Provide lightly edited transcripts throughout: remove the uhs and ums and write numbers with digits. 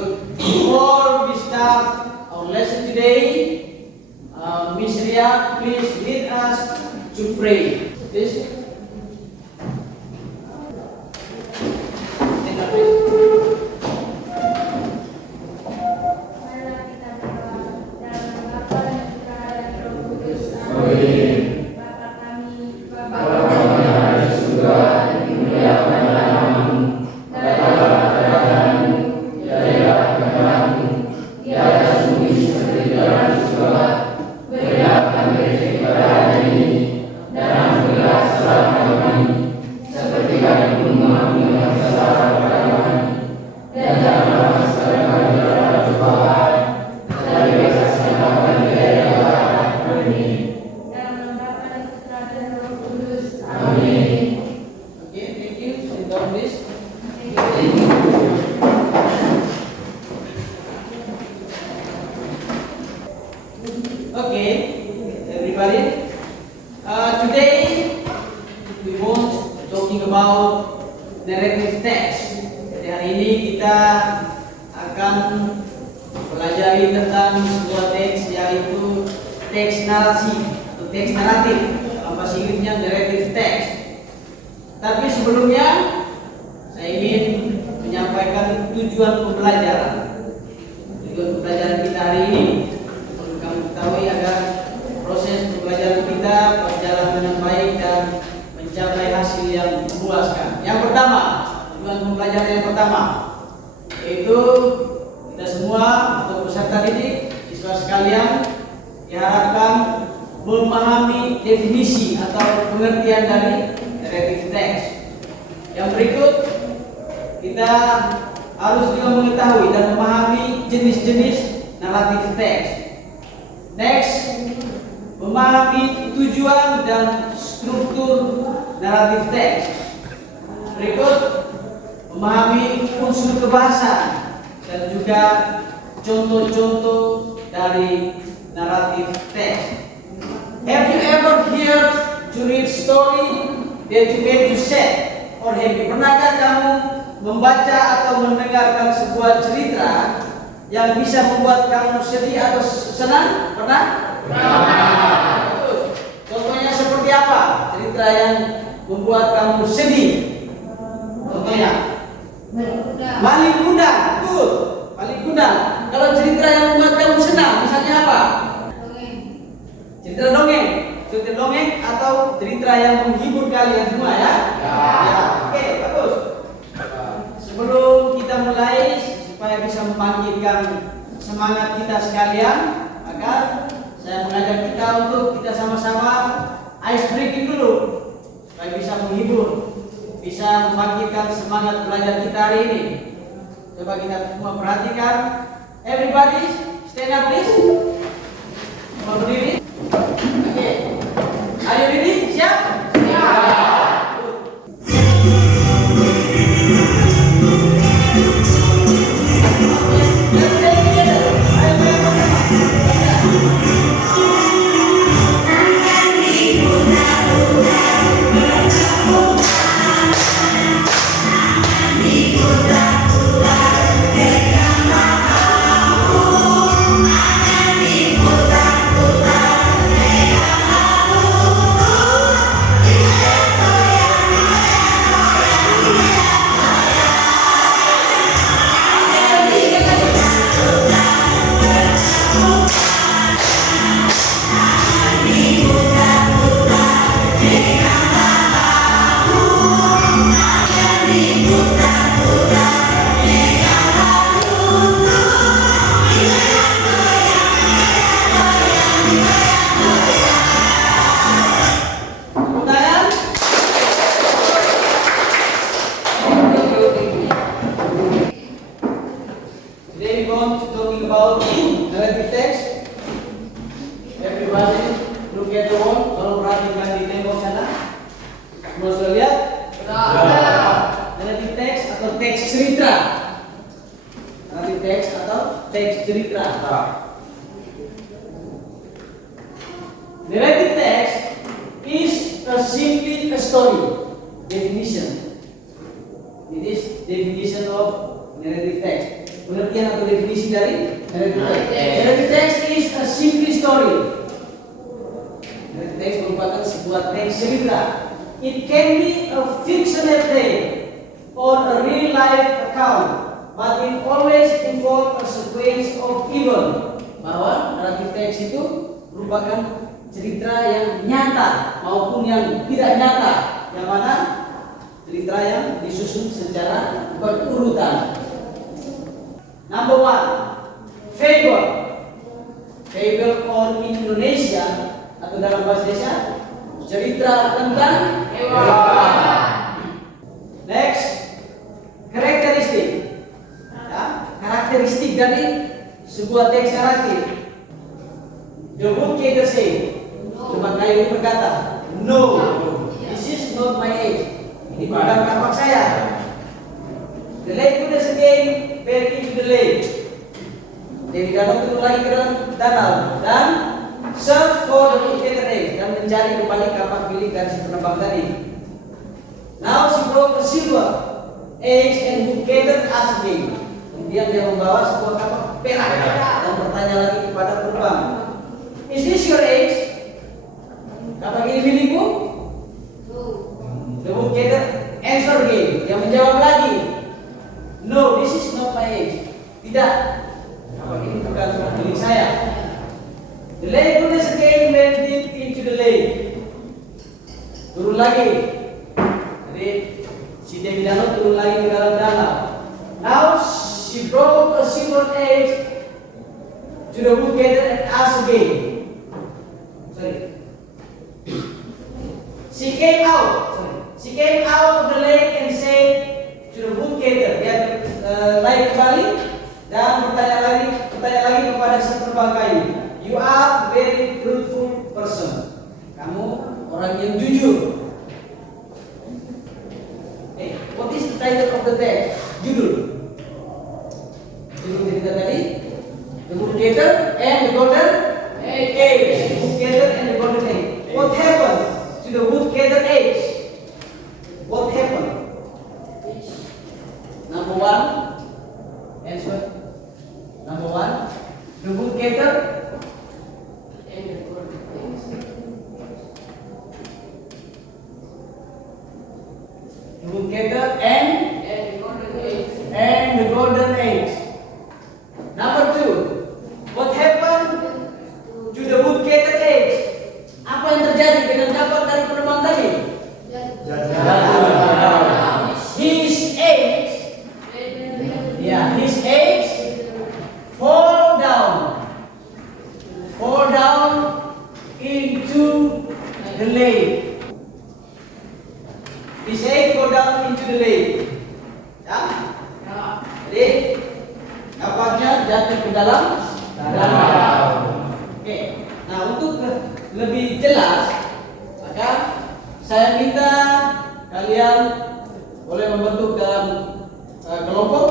Good. Before we start our lesson today, Miss Ria, please lead us to pray. Please. Stand up, please. Okay, everybody. Today we want talking about narrative text. Jadi hari ini kita akan pelajari tentang sebuah teks, yaitu teks narasi atau teks naratif. Dalam bahasa Inggrisnya narrative text. Tapi sebelumnya saya ingin menyampaikan tujuan pembelajaran. Tujuan pembelajaran kita hari ini ketahui agar proses pembelajaran kita berjalan dengan baik dan mencapai hasil yang memuaskan. Yang pertama, tujuan pembelajaran yang pertama yaitu kita semua atau peserta didik, siswa sekalian diharapkan memahami definisi atau pengertian dari narrative text. Yang berikut, kita harus juga mengetahui dan memahami jenis-jenis narrative text. Next, memahami tujuan dan struktur naratif teks. Berikut, memahami unsur kebahasaan dan juga contoh-contoh dari naratif teks. Have you ever heard to read story that you made you sad or happy? Pernahkah kamu membaca atau mendengarkan sebuah cerita yang bisa membuat kamu sedih atau senang? Pernah? Contohnya seperti apa? Cerita yang membuat kamu sedih. Contohnya Maling Kundang. Good. Maling Kundang. Kalau cerita yang membuat kamu senang, misalnya apa? Cerita dongeng. Cerita dongeng atau cerita yang menghibur kalian semua ya? Ya. Oke, bagus. Sebelum kita mulai, supaya bisa membangkitkan semangat kita sekalian, maka saya mengajak kita untuk kita sama-sama ice breaking dulu supaya bisa menghibur, bisa membangkitkan semangat belajar kita hari ini. Coba kita semua perhatikan. Everybody stand up please. Semua berdiri. Oke. Are you ready? Siap? Siap. Narrative text is simply a story. Definition. It is definition of narrative text. pengertian atau definisi dari narrative text is a simple story. Narrative text merupakan sebuah teks cerita. It can be a fictional tale or a real life account, but it always involves a sequence of events. Bahwa narrative text itu merupakan cerita yang nyata maupun yang tidak nyata, yang mana cerita yang disusun secara berurutan. Number one, fable. Fable or in Indonesia atau dalam bahasa Indonesia cerita tentang hewan. Next, karakteristik. Ya, karakteristik dari sebuah teks naratif. The bookkeeper say, Teman kayu ini berkata, no, this is not my age. Ini bukan kapak saya. The lake goes again back into the lake. Jadi danau turun lagi ke dalam danau dan search for the bookkeeper egg dan mencari kembali kapak milik dari si penebang tadi. Now she broke a silver egg and bookkeeper asked again. Kemudian dia membawa sebuah kapak perak dan bertanya lagi kepada penebang, is this your egg? Kapak ini milikmu? The bookkeeper answer again. Dia menjawab lagi, no, this is not my egg. Tidak, kapak ini bukan milik saya. The lake goes again went deep into the lake. Turun lagi. Jadi si Dewi Danau turun lagi ke dalam danau. Now she brought a silver egg to the bookkeeper and asked again. Sorry. She came out of the lake and said to the bookkeeper. Dia naik kembali dan bertanya lagi kepada si penebang kayu. You are very truthful person. Kamu orang yang jujur. What is the title of the text? Judul cerita tadi. The bookkeeper and the golden egg. The bookkeeper and the golden egg. What happened to the woodcutter eggs? What happened? Number one, answer. Number one, the woodcutter and the golden eggs. The woodcutter and the golden eggs. Number two, what happened to the woodcutter eggs? Apa yang terjadi dengan kapak dari penebang tadi? His eggs fall down into the lake. His egg fall down into the lake. Ya? Jadi kapaknya jatuh ke dalam danau. Oke. Nah, untuk lebih jelas, maka saya minta kalian boleh membentuk dalam kelompok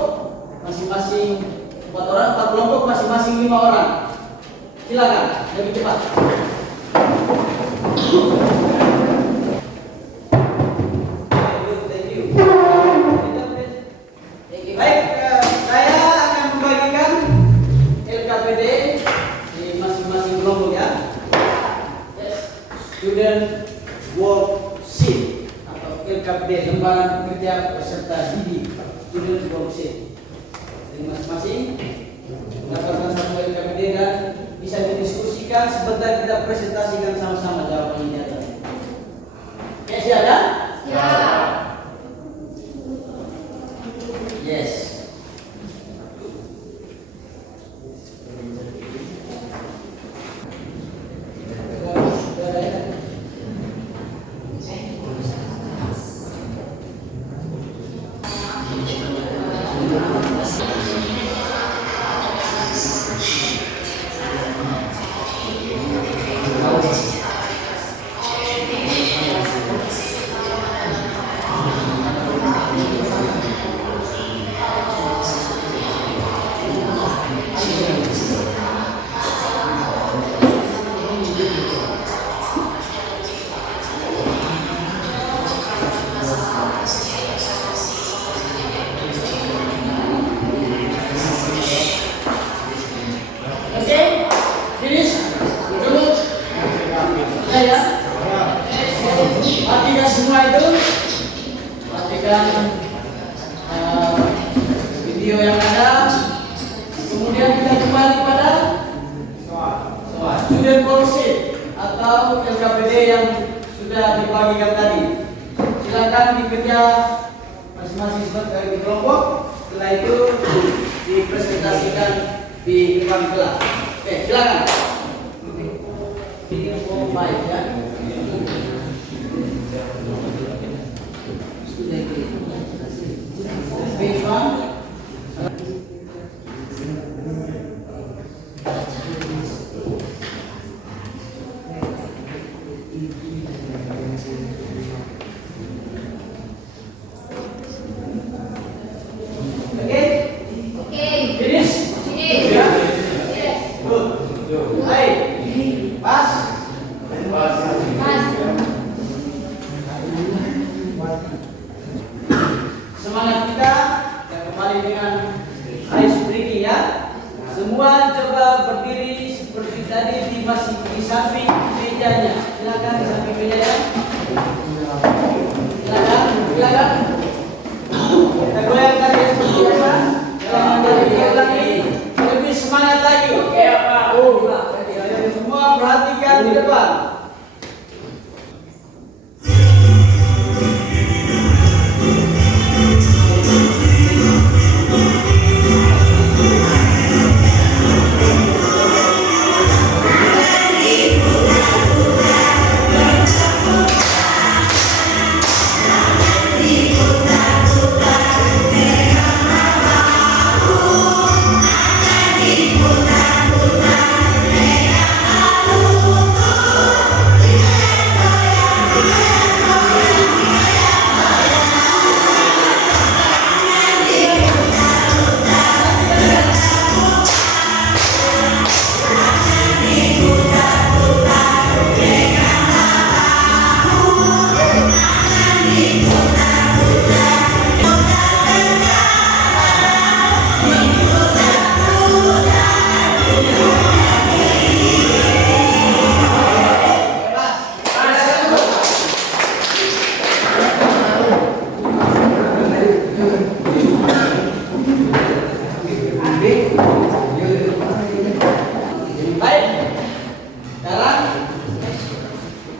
masing-masing 4 orang, 4 kelompok masing-masing 5 orang. Silakan, lebih cepat. Thank you. Baik, saya akan membagikan LKPD di masing-masing kelompok ya. Student Worksheet atau LKPD, lembaran kerja peserta didik. Student Worksheet. Jadi masing-masing mendapatkan satu LKPD dan bisa didiskusikan sebentar, kita presentasikan sama-sama jawaban ini atas. Oke, siap ya? Siap. Yes. Kemudian kita kembali pada student policy atau LKPD yang sudah dibagikan tadi. Silakan dikerja masing-masing sebagai kelompok. Setelah itu dipresentasikan di depan kelas. Oke, silakan. Ini form 5 ya. Page 1. Semangat kita dan kembali dengan ice breaking ya. Semua coba berdiri seperti tadi di samping mejanya. Silakan di samping mejanya. Silakan. Kita goyangkan ya seperti biasa. Jangan lagi. Lebih semangat lagi. Oke Pak. Semua perhatikan di depan.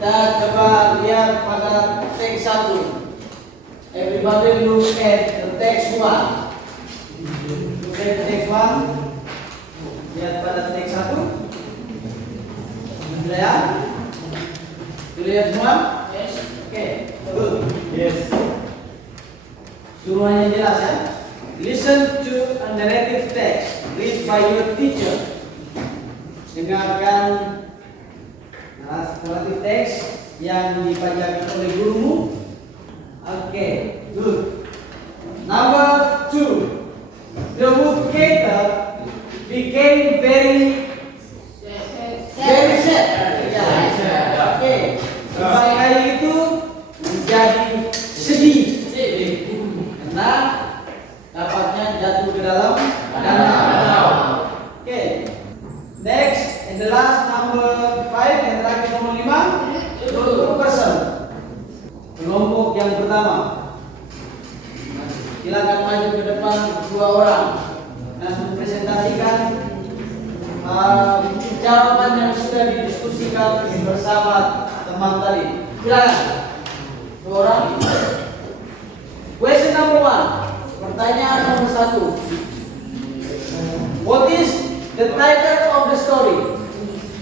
Kita coba lihat pada teks 1. Everybody look at the text 1. Look at the text 1. Lihat pada teks 1. Lihat. Lihat semua? Yes. Oke. Good. Yes. Semuanya jelas ya? Listen to a narrative text read by your teacher. Dengarkan narrative text yang dibacakan oleh gurumu. Oke, good. Number 2. The woodcutter became very sad. Oke. Sampai hari itu menjadi sedih karena dapatnya jatuh ke dalam danau. Oke. Next, and the last number 5, yang terakhir nomor 5, person. Kelompok yang pertama. Silakan maju ke depan 2 orang dan mempresentasikan jawaban yang sudah didiskusikan bersama teman tadi. Silakan 2 orang. Question number 1. Pertanyaan nomor 1. What is the title of the story?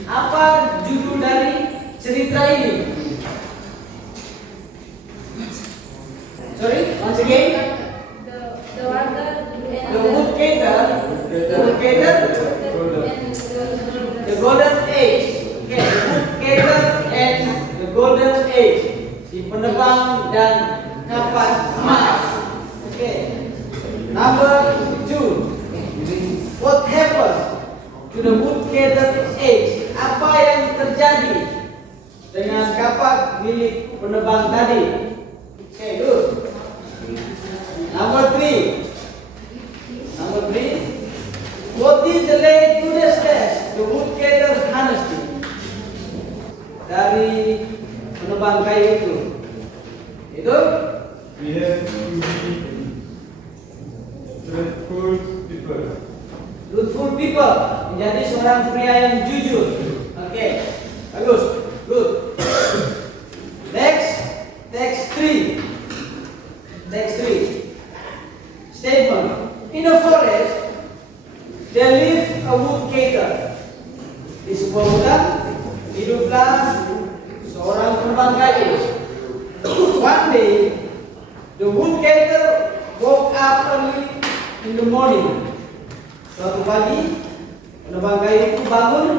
Apa judul dari cerita ini? Sorry, once again. The woodcutter, the golden age. Okay, the woodcutter and the golden age. Si penebang dan kapas emas. Okay. Number 2. What happened to the woodcutter age? Apa yang terjadi dengan kapak milik penebang tadi? Okay, good. Number 3. What is the late Buddha's test? The woodcutter's honesty. Dari penebang kayu itu. Itu? We have to be truthful people. truthful people, menjadi seorang pria yang jujur. Oke, bagus, good. Next, text 3. Statement. In a forest, there lived a woodcutter. Di sebuah hutan hiduplah seorang penebang kayu. One day, the woodcutter woke up early in the morning. Suatu pagi, penebang kayu itu bangun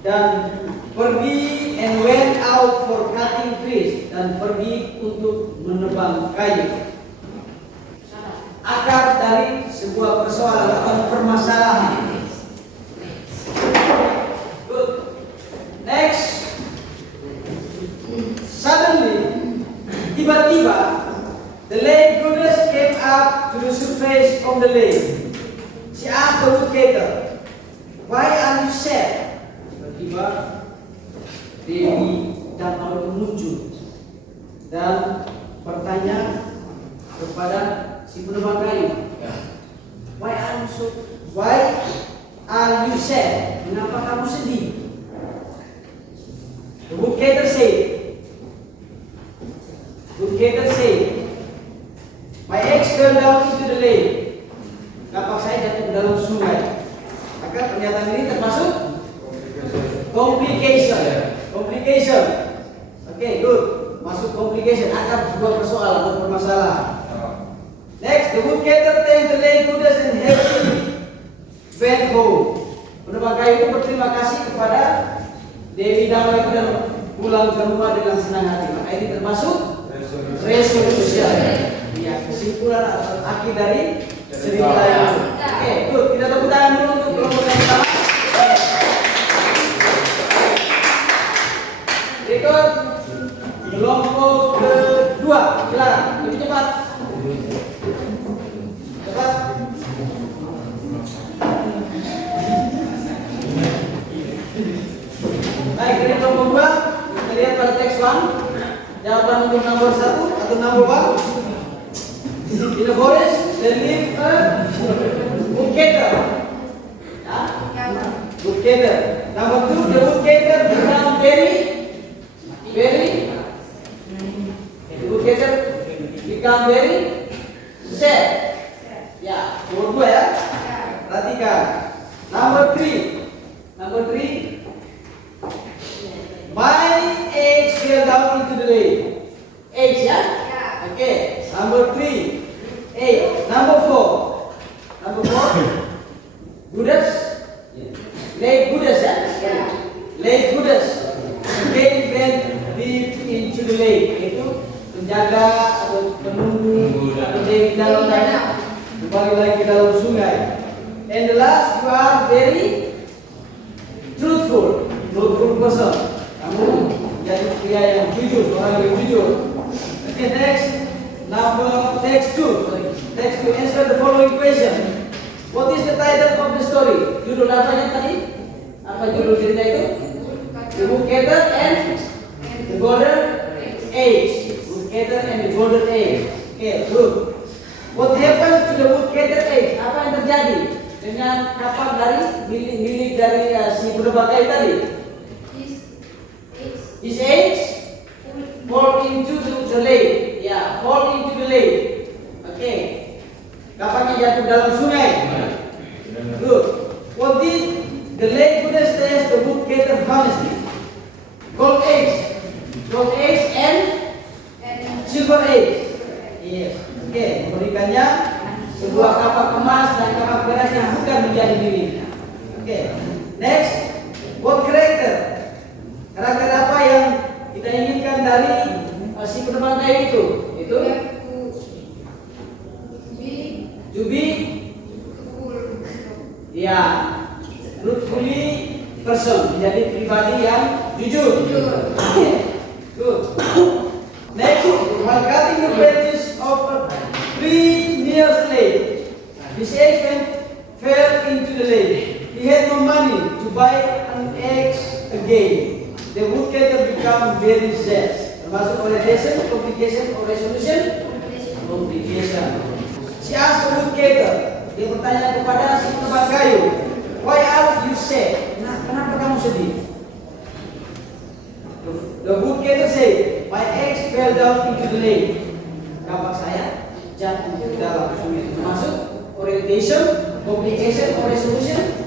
dan pergi and went out for cutting trees, dan pergi untuk menebang kayu. Akar dari sebuah persoalan atau permasalahan. Good. Next. Suddenly, tiba-tiba, the lake goddess came up to the surface of the lake. She asked the woodcutter, "Why are you sad?" Tiba-tiba Dewi Danau itu muncul dan bertanya kepada si penebang kayu, Why are you sad? Kenapa kamu sedih? The woodcutter said, "My ex fell down into the lake." Kapak saya jatuh ke dalam sungai. Maka pernyataan ini termasuk complication. Oke, good. Masuk complication, akar sebuah persoalan atau permasalahan. Next, the woodcutter thanked the lake goddess and happily went home. Penebang kayu itu berterima kasih kepada Dewi Danau itu dan pulang ke rumah dengan senang hati. Maka ini termasuk resolution. Ya, kesimpulan atau akhir dari cerita ini. Oke, good. Kita tepuk tangan dulu untuk kelompok yang pertama. Berikut kelompok kedua, silakan lebih cepat. Baik, dari kelompok 2 kita lihat pada teks 1. Jawaban untuk nomor 1 atau nomor 1. In the forest there lived a woodcutter. Woodcutter. Number 2, the woodcutter became very sad. Ya, nomor 2 ya. Perhatikan. Number 3. My eggs fell down into the lake. Eggs ya? Okay. Number 3. Number 4. Goddess. Lake goddess ya? Lake goddess. Again went deep into the lake. Itu penjaga atau penunggu atau Dewi Danau kembali lagi ke dalam sungai. And the last, you are very truthful person. Kamu jadi pria yang jujur, orang yang jujur. Okay, next, text 2. Answer the following question. What is the title of the story? Judul apanya tadi? Apa judul cerita itu? The woodcutter and the golden age. Woodcutter and the golden age. Okay, good. What happens to the woodcutter age? Apa yang terjadi dengan kapal milik dari si penebang kayu tadi? His eggs fall into the lake. Ya, fall into the lake. Oke. Kapalnya jatuh dalam sungai. Good. What did the lake goddess tell the woodcutter honestly? Gold eggs and silver eggs. Yes. Oke, memberikannya sebuah kapak emas dan kapak perak yang bukan menjadi miliknya. Oke. Next, what character? Karakter apa yang kita inginkan dari si penebang kayu itu? Itu to be ya, truthfully person, menjadi pribadi yang jujur. Okay. Good. Next, while cutting the branches of a tree near the lake, his eggs fell into the lake. He had no money to buy an egg again. The woodcutter became very sad. Termasuk orientation, complication, or resolution? Complication. She asked the woodcutter, Dia bertanya kepada si tebang kayu, why are you sad? Nah, kenapa kamu sedih? The woodcutter said, my ex fell down into the lake. Kapak saya jatuh ke dalam sungai. Maksud orientation, complication, or resolution?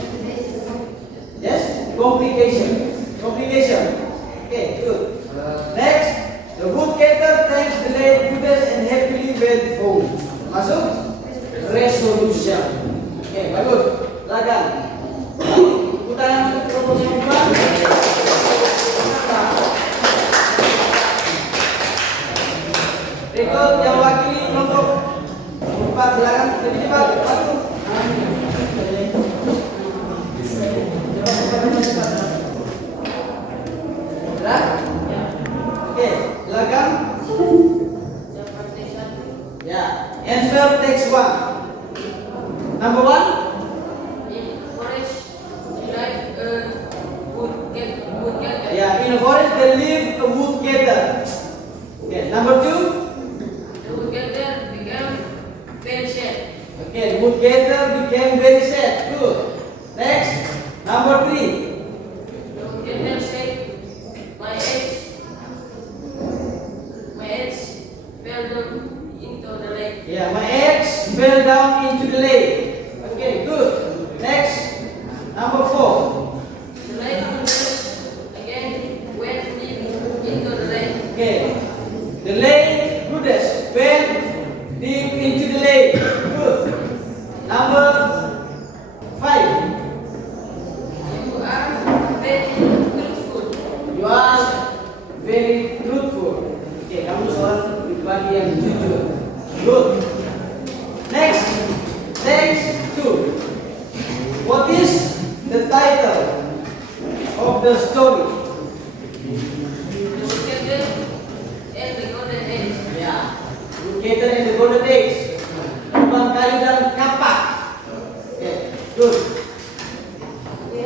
Yes, complication. Complication. Okay, good. Next, the woodcutter thanks the late Buddha and happily went home. Masuk? Resolution. Okay, bagus. Silakan. Putaran untuk kelompok yang kedua. Berikut yang wakili kelompok 4. Silakan lebih cepat. Satu. Oke, silakan. Ya, answer text 1. Number 1. Yeah, in a forest they live a woodcutter. Okay, number 2. The woodcutter became very sad. Okay, the woodcutter became very sad. Good. Next, number 3. The woodcutter said, my ex fell down into the lake. Yeah, my ex fell down into the lake. Okay, good. Next, number 4. The lake again went deep into the lake. Okay, the lake goddess went deep into the lake. Good. Number 5. You are very truthful. You are very truthful. Okay, kamu seorang pribadi yang jujur. Good. Next, next 2. What is the title of the story? The woodcutter and the golden age. Yeah, woodcutter and the golden age. Tebang kayu dan kapak. Okay, good.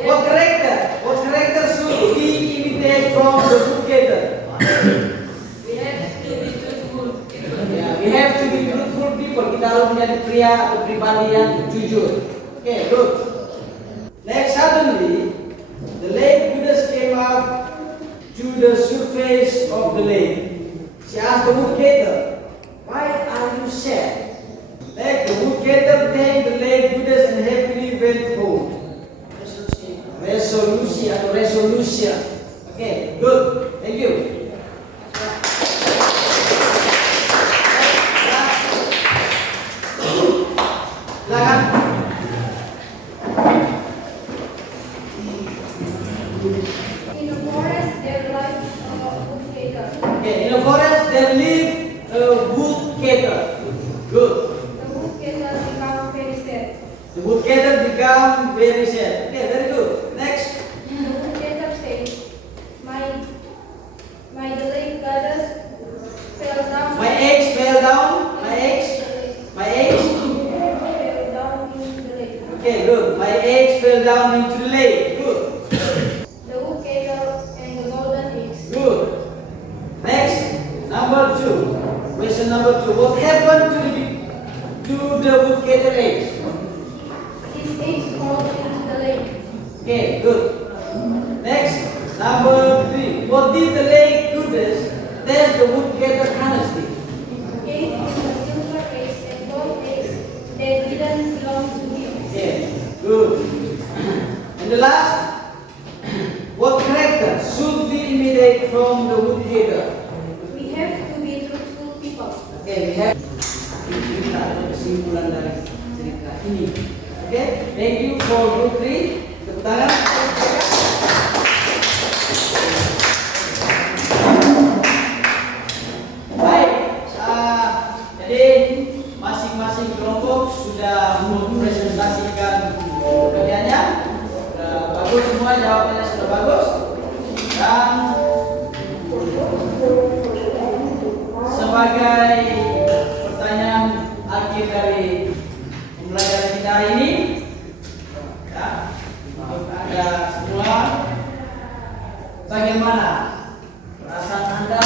What character should we imitate from the woodcutter? We have to be truthful people. Yeah, we have to be truthful people. Kita harus menjadi pria atau pribadi yang jujur. Okay, good. Next, suddenly the lake goddess came up to the surface of the lake. She asked the woodcutter, why are you sad? Next, the woodcutter thanked the lake goddess and happily went home. Resolusi atau resolution. Okay, good. Thank you. Silakan. In the forest there lives a woodcutter. Okay, in the forest there live a woodcutter. Good. The woodcutter became very sad. The woodcutter become very sad. Okay, very good. Next. The woodcutter said, my delayed goddess fell down. My ex fell down. My ex. Fell down into the lake. Okay, good. My ex fell down into the lake. Good. The woodcutter and the golden eggs. Good. Next, number 2. Question number 2. What happened to the woodcutter eggs? His eggs fall into the lake. Okay, good. Next, number 3. What did the lake goddess test the woodcutter honesty? Gave him the silver eggs and gold eggs that didn't belong to him. Okay, good. And the last, what character should we imitate from the woodcutter? We have to be truthful people. Okay, we have cerita atau kesimpulan dari cerita ini. Okay, thank you for group 3. Tepuk tangan. Baik, jadi masing-masing kelompok sudah mempresentasikan pekerjaannya. Sudah bagus semua, jawabannya sudah bagus. Dan sebagai pertanyaan akhir dari pembelajaran kita hari ini, ya, ada semua, bagaimana perasaan Anda?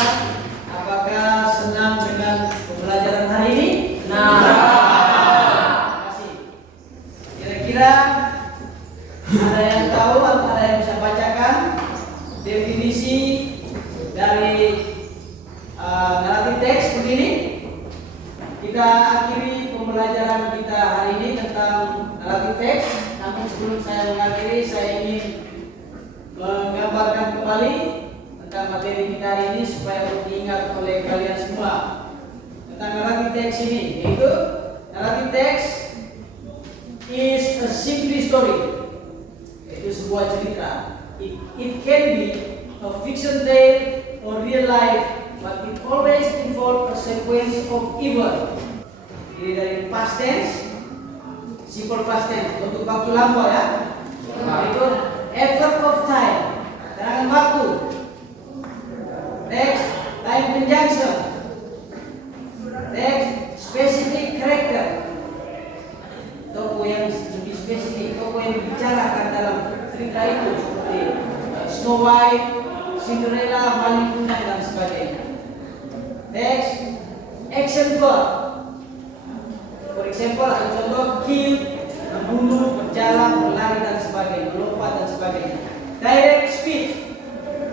Apakah senang dengan pembelajaran hari ini? Nah, terima kasih. Ada yang tahu atau ada yang bisa bacakan definisi dari naratif teks seperti ini? Kita akhiri pembelajaran kita hari ini tentang naratif teks. Namun sebelum saya mengakhiri, saya ingin menggambarkan kembali tentang materi kita hari ini supaya diingat oleh kalian semua tentang naratif teks ini. Yaitu naratif teks is a simple story. Itu sebuah cerita. It can be a fiction tale or real life, but it always involves a sequence of event. Jadi dari past tense, simple past tense untuk waktu lampau ya. Itu effort of time, terangan waktu. Next, time conjunction. Next, specific character. Tokoh yang lebih spesifik, tokoh yang dibicarakan dalam cerita itu seperti Snow White, Cinderella, Maling Kundang dan sebagainya. Next, action verb. For example, ada contoh kill, membunuh, berjalan, berlari dan sebagainya, melompat dan sebagainya. Direct speech,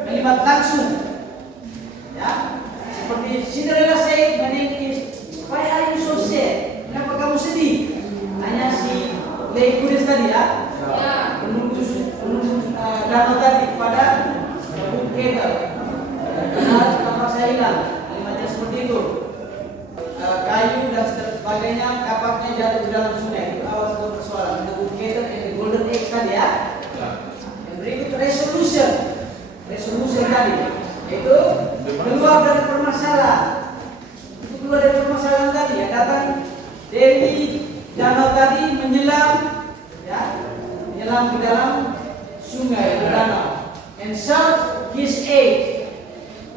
kalimat langsung. Ya, seperti Cinderella said, "My name is, why are you so sad?" Kenapa kamu sedih? Hanya si Lei Kudes tadi ya, menunggu data tadi kepada bookkeeper. Kenapa saya hilang? Kalimatnya seperti itu. Kayu dan sebagainya, kapaknya jatuh di dalam sungai. Itu awal sebuah persoalan. The bookkeeper and the golden egg tadi ya. Yang berikut resolution. Resolution tadi, yaitu keluar dari permasalahan. Itu keluar dari permasalahan tadi ya, datang dari danau tadi menyelam ya, menyelam ke dalam sungai atau danau, and search his egg,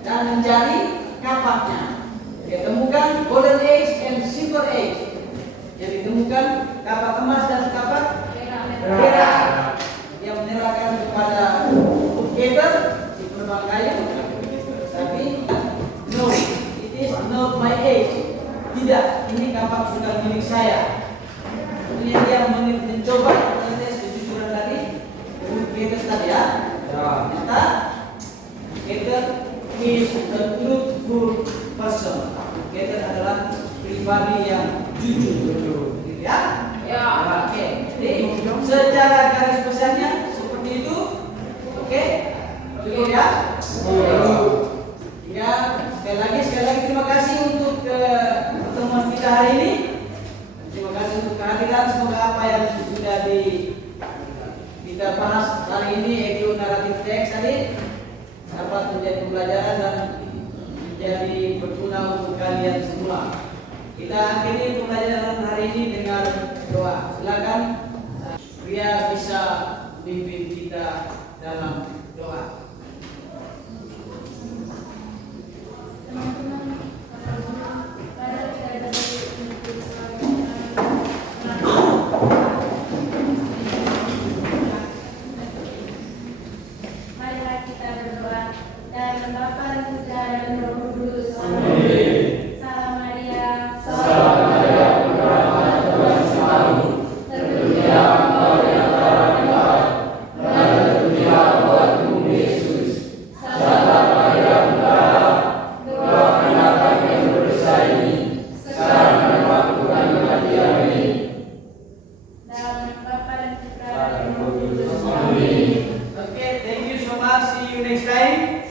dan mencari kapaknya. Dia temukan golden egg and silver egg. Jadi ditemukan kapak emas dan kapak perak. Dia menyerahkan kepada bookkeeper, si penerbang kayu, tapi no, it is not my egg. Tidak, ini kapak sudah milik saya. Kemudian dia mencoba mengetes kejujuran tadi, bookkeeper tadi ya. Ternyata bookkeeper is a truthful person. Bookkeeper adalah pribadi yang jujur, gitu ya. Oke. Jadi secara garis besarnya seperti itu. Oke. Cukup ya. Ya, sekali lagi terima kasih untuk pertemuan kita hari ini. Terima kasih untuk kehadiran. Semoga apa yang sudah kita bahas hari ini, yaitu naratif teks tadi, dapat menjadi pembelajaran dan menjadi berguna untuk kalian semua. Kita akhiri pembelajaran hari ini dengan doa. Silakan Ria bisa pimpin kita dalam doa. Marilah kita berdoa. Dalam Bapa dan Putra dan Roh Kudus. Salam Maria. Terpujilah Engkau di antara perempuan, dan terpujilah buah tubuh Yesus. Santa Maria Bunda, doakanlah kami yang berdosa ini, sekarang dan waktu kami mati. Amin. Dalam Bapa dan Putra dan Roh Kudus. Amin. Okay, thank you so much. See you next time.